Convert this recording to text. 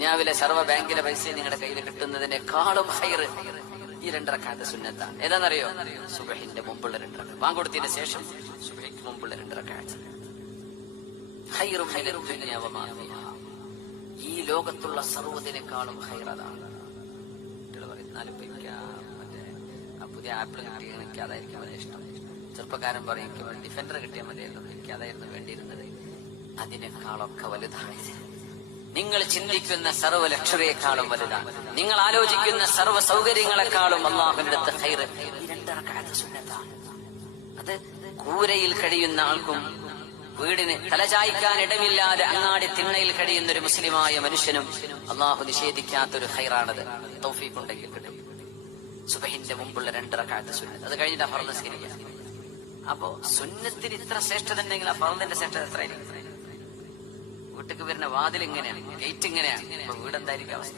ദുനിയാവിലെ സർവ്വ ബാങ്കിലെ പൈസ നിങ്ങളുടെ കയ്യിൽ കിട്ടുന്നതിനേക്കാളും ഹൈർ ഈ 2 റക്അത്ത് സുന്നത്താണ്. ഏതാണെന്നറിയോ? സുബ്ഹിന്റെ മുമ്പുള്ള 2 റക്അത്ത്, ബാങ്ക് കൊടുത്തതിന് ശേഷം സുബ്ഹിക്ക് മുമ്പുള്ള 2 റക്അത്ത്. ഖൈറും മിനദ് ദുനിയ വമാ ഫീഹാ, ഈ ലോകത്തുള്ള സർവ്വതിനേക്കാളും ഹൈർ അതാണ്. പുതിയ ആപ്പിൾ കിട്ടിയ എനിക്ക് അതായിരിക്കും വളരെ ഇഷ്ടം. ചെറുപ്പക്കാരൻ പറയും എനിക്ക് ഡിഫൻഡർ കിട്ടിയാൽ മതിയല്ലോ, എനിക്ക് അതായിരുന്നു വേണ്ടിയിരുന്നത്. അതിനേക്കാളൊക്കെ വലുതാണ് നിങ്ങൾ ചിന്തിക്കുന്ന സർവ്വ ലക്ഷറിയേക്കാളും വലുതാണ്, നിങ്ങൾ ആലോചിക്കുന്ന സർവ്വ സൗകര്യങ്ങളെക്കാളും അല്ലാഹുവിന്റെ അടുത്ത് ഖൈർ ഈ 2 റക്അത്ത് സുന്നത്താണ്. അത് കൂരയിൽ കഴിയുന്ന ആൾക്കും വീടിന് തലചായ്ക്കാൻ ഇടമില്ലാതെ അങ്ങാടി തിണ്ണയിൽ കഴിയുന്ന ഒരു മുസ്ലിമായ മനുഷ്യനും അള്ളാഹു നിഷേധിക്കാത്തൊരു ഖൈറാണത്. തൗഫീഖ് ഉണ്ടെങ്കിൽ കിട്ടും. സുബ്ഹിന്റെ മുമ്പുള്ള 2 റക്അത്ത് സുന്നത്ത്, അത് കഴിഞ്ഞിട്ട് ഫർള് നിസ്കരിക്കുക. അപ്പോ സുന്നത്തിന് ഇത്ര ശ്രേഷ്ഠത ഉണ്ടെങ്കിൽ ആ ഫർളിന്റെ ശ്രേഷ്ഠത എത്രയായിരിക്കും? വീട്ടിക്ക് വരുന്ന വാതിൽ ഇങ്ങനെയാണ്, ഗേറ്റ് ഇങ്ങനെയാണ്. അപ്പൊ വീടെന്തായിരിക്കും അവസ്ഥ?